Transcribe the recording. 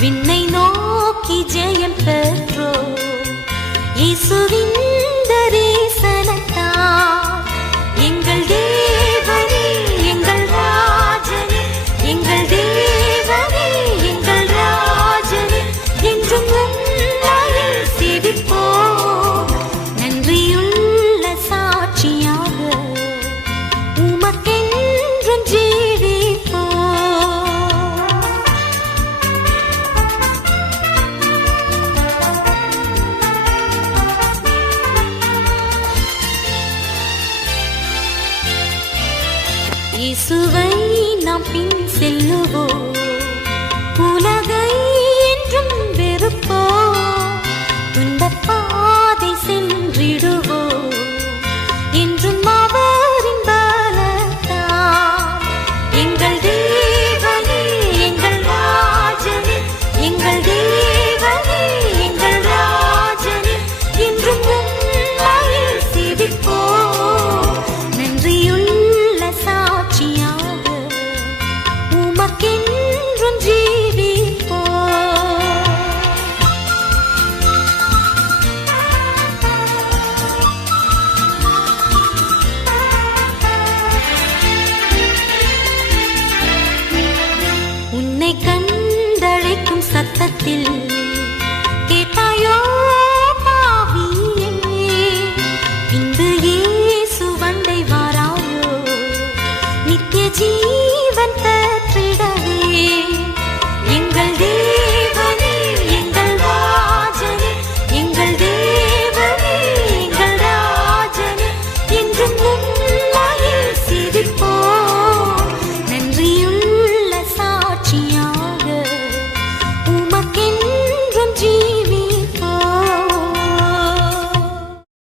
விண்ணை நோக்கி ஜெயம் பெற்றோ இயேசுவின் தரிசனத்தால் எங்கள் தேவனே எங்கள் ராஜனே எங்கள் தேவனே எங்கள் ராஜனே என்றும் உம்மையே சேவிப்போம் நன்றியுள்ள சாட்சியாக உமக்கென்றும் ஜீவிப்போம். இயேசுவை நாம் பின் செல்லுவோம் உலகை என்றும் வெறுப்போம் துன்பப் பாதை சென்றிடுவோம் என்றும் அவரின் பலத்தால் எங்கள் தேவனே எங்கள் ராஜனே எங்கள் தேவனே எங்கள் ராஜனே என்றும் உம்மையே சேவிப்போம் நன்றியுள்ள சாட்சியாக உமக்கென்றும் ஜீவிப்போம். உன்னை கண்டழைக்கும் சத்தத்தில்